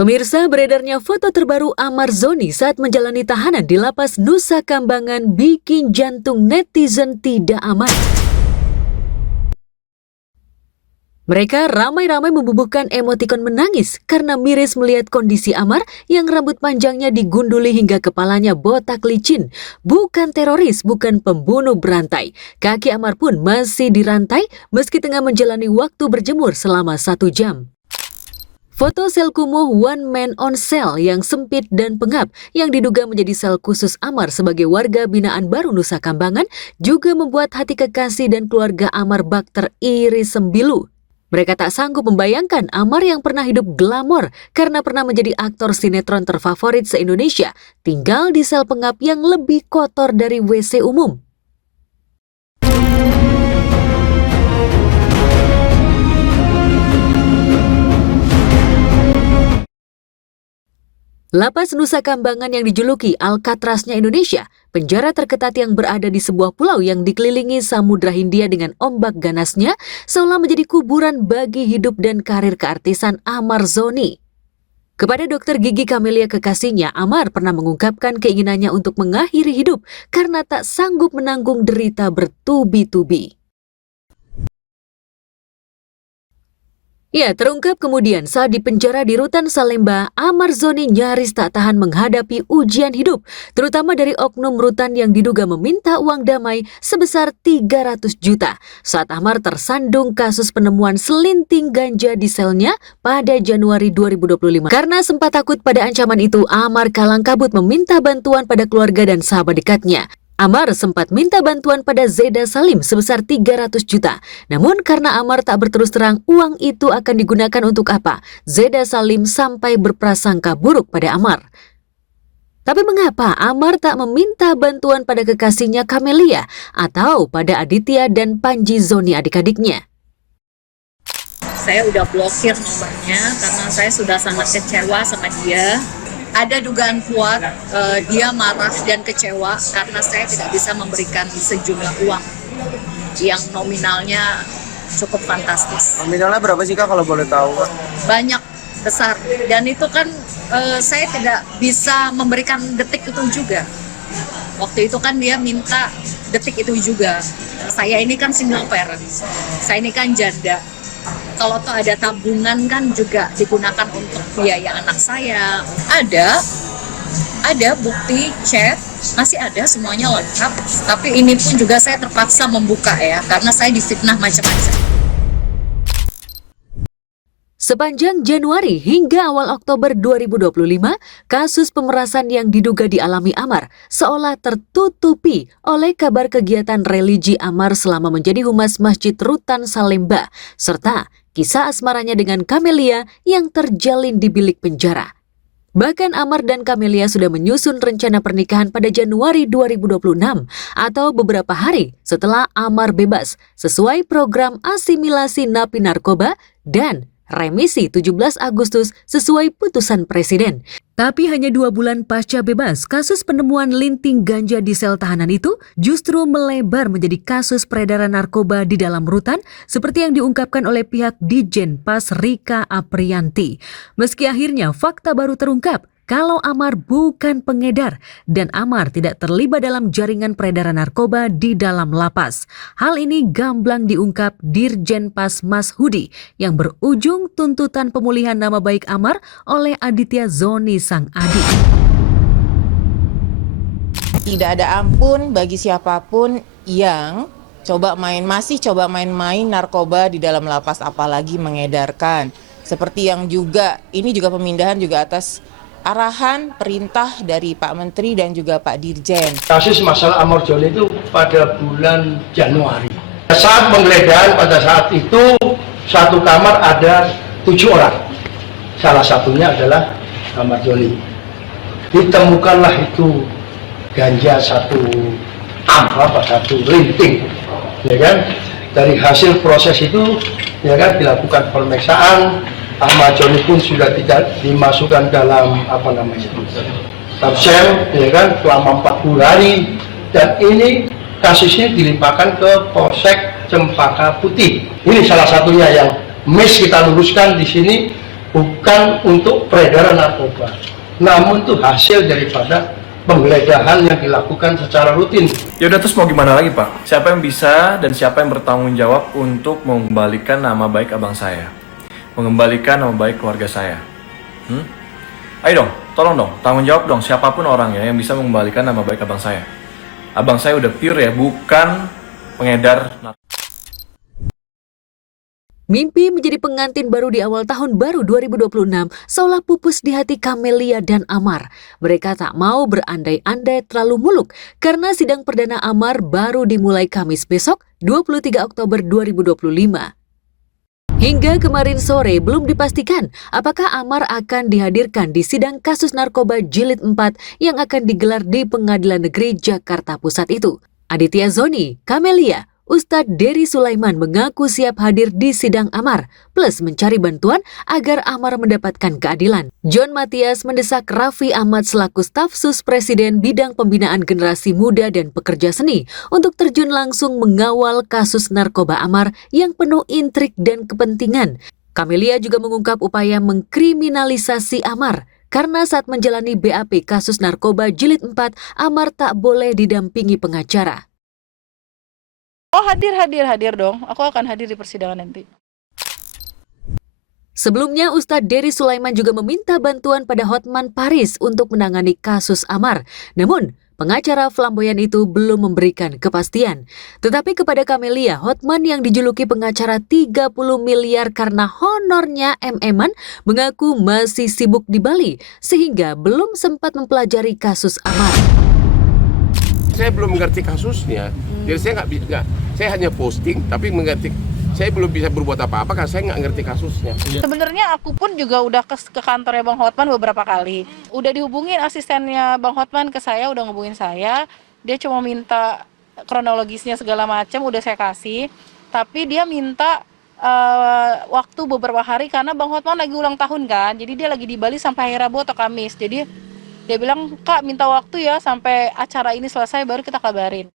Pemirsa, beredarnya foto terbaru Amar Zoni saat menjalani tahanan di lapas Nusa Kambangan bikin jantung netizen tidak aman. Mereka ramai-ramai membubuhkan emotikon menangis karena miris melihat kondisi Amar yang rambut panjangnya digunduli hingga kepalanya botak licin. Bukan teroris, bukan pembunuh berantai. Kaki Amar pun masih dirantai meski tengah menjalani waktu berjemur selama 1 jam. Foto sel kumuh one man on cell yang sempit dan pengap yang diduga menjadi sel khusus Amar sebagai warga binaan baru Nusa Kambangan juga membuat hati kekasih dan keluarga Amar bak teriris sembilu. Mereka tak sanggup membayangkan Amar yang pernah hidup glamor karena pernah menjadi aktor sinetron terfavorit se-Indonesia tinggal di sel pengap yang lebih kotor dari WC umum. Lapas Nusa Kambangan yang dijuluki Alcatraznya Indonesia, penjara terketat yang berada di sebuah pulau yang dikelilingi Samudra Hindia dengan ombak ganasnya, seolah menjadi kuburan bagi hidup dan karir keartisan Amar Zoni. Kepada dokter gigi Camelia kekasihnya, Amar pernah mengungkapkan keinginannya untuk mengakhiri hidup karena tak sanggup menanggung derita bertubi-tubi. Ya, terungkap kemudian saat dipenjara di Rutan Salemba, Amar Zoni nyaris tak tahan menghadapi ujian hidup, terutama dari oknum rutan yang diduga meminta uang damai sebesar 300 juta saat Amar tersandung kasus penemuan selinting ganja di selnya pada Januari 2025. Karena sempat takut pada ancaman itu, Amar kalang kabut meminta bantuan pada keluarga dan sahabat dekatnya. Amar sempat minta bantuan pada Zeda Salim sebesar 300 juta. Namun karena Amar tak berterus terang uang itu akan digunakan untuk apa, Zeda Salim sampai berprasangka buruk pada Amar. Tapi mengapa Amar tak meminta bantuan pada kekasihnya Camelia atau pada Aditya dan Panji Zoni adik-adiknya? Saya udah blokir nomornya karena saya sudah sangat kecewa sama dia. Ada dugaan kuat dia marah dan kecewa karena saya tidak bisa memberikan sejumlah uang yang nominalnya cukup fantastis. Nominalnya berapa sih Kak kalau boleh tahu? Banyak, besar. Dan itu kan saya tidak bisa memberikan detik itu juga. Waktu itu kan dia minta detik itu juga. Saya ini kan single parent, saya ini kan janda. Kalau tuh ada tabungan kan juga digunakan untuk biaya anak saya. Ada bukti chat, masih ada semuanya lengkap. Tapi ini pun juga saya terpaksa membuka ya, karena saya difitnah macam-macam. Sepanjang Januari hingga awal Oktober 2025, kasus pemerasan yang diduga dialami Amar seolah tertutupi oleh kabar kegiatan religi Amar selama menjadi humas Masjid Rutan Salemba, serta kisah asmaranya dengan Camelia yang terjalin di bilik penjara. Bahkan Amar dan Camelia sudah menyusun rencana pernikahan pada Januari 2026 atau beberapa hari setelah Amar bebas sesuai program asimilasi napi narkoba dan remisi 17 Agustus sesuai putusan Presiden. Tapi hanya 2 bulan pasca bebas, kasus penemuan linting ganja di sel tahanan itu justru melebar menjadi kasus peredaran narkoba di dalam rutan seperti yang diungkapkan oleh pihak Ditjen Pas Rika Aprianti. Meski akhirnya fakta baru terungkap kalau Amar bukan pengedar dan Amar tidak terlibat dalam jaringan peredaran narkoba di dalam lapas. Hal ini gamblang diungkap Dirjen Pas Mas Hudi yang berujung tuntutan pemulihan nama baik Amar oleh Aditya Zoni sang adik. Tidak ada ampun bagi siapapun yang masih coba main-main narkoba di dalam lapas, apalagi mengedarkan. Seperti yang juga, ini juga pemindahan juga atas arahan perintah dari Pak Menteri dan juga Pak Dirjen. Kasus masalah Amar Zoni itu pada bulan Januari. Saat penggeledahan pada saat itu satu kamar ada 7 orang. Salah satunya adalah Amar Zoni. Ditemukanlah itu ganja satu linting, ya kan? Dari hasil proses itu, ya kan, dilakukan pemeriksaan. Ahmad Zoni pun sudah tidak dimasukkan dalam tabsel, ya kan, selama 40 hari, dan ini kasusnya dilimpahkan ke Polsek Cempaka Putih. Ini salah satunya yang kita luruskan di sini bukan untuk peredaran narkoba, namun itu hasil daripada penggeledahan yang dilakukan secara rutin. Ya udah, terus mau gimana lagi Pak? Siapa yang bisa dan siapa yang bertanggung jawab untuk mengembalikan nama baik abang saya? Mengembalikan nama baik keluarga saya? Ayo dong, tolong dong, tanggung jawab dong siapapun orangnya yang bisa mengembalikan nama baik abang saya. Abang saya udah pure ya, bukan pengedar narkoba. Mimpi menjadi pengantin baru di awal tahun baru 2026 seolah pupus di hati Camelia dan Amar. Mereka tak mau berandai-andai terlalu muluk karena sidang perdana Amar baru dimulai Kamis besok 23 Oktober 2025. Hingga kemarin sore belum dipastikan apakah Amar akan dihadirkan di sidang kasus narkoba jilid 4 yang akan digelar di Pengadilan Negeri Jakarta Pusat itu. Aditya Zoni, Camelia, Ustadz Dery Sulaiman mengaku siap hadir di sidang Amar, plus mencari bantuan agar Amar mendapatkan keadilan. John Matias mendesak Raffi Ahmad selaku staf sus Presiden bidang pembinaan generasi muda dan pekerja seni untuk terjun langsung mengawal kasus narkoba Amar yang penuh intrik dan kepentingan. Camelia juga mengungkap upaya mengkriminalisasi Amar. Karena saat menjalani BAP kasus narkoba jilid 4, Amar tak boleh didampingi pengacara. Oh hadir dong, aku akan hadir di persidangan nanti. Sebelumnya, Ustadz Dery Sulaiman juga meminta bantuan pada Hotman Paris untuk menangani kasus Amar. Namun, pengacara flamboyan itu belum memberikan kepastian. Tetapi kepada Camelia, Hotman yang dijuluki pengacara 30 miliar karena honornya MM-an mengaku masih sibuk di Bali sehingga belum sempat mempelajari kasus Amar. Saya belum mengerti kasusnya, jadi saya saya hanya posting, tapi saya belum bisa berbuat apa-apa karena saya nggak ngerti kasusnya. Sebenarnya aku pun juga udah ke kantornya Bang Hotman beberapa kali. Udah dihubungin asistennya Bang Hotman ke saya, udah ngehubungin saya. Dia cuma minta kronologisnya segala macam, udah saya kasih. Tapi dia minta waktu beberapa hari karena Bang Hotman lagi ulang tahun kan. Jadi dia lagi di Bali sampai hari Rabu atau Kamis. Jadi dia bilang, Kak minta waktu ya sampai acara ini selesai baru kita kabarin.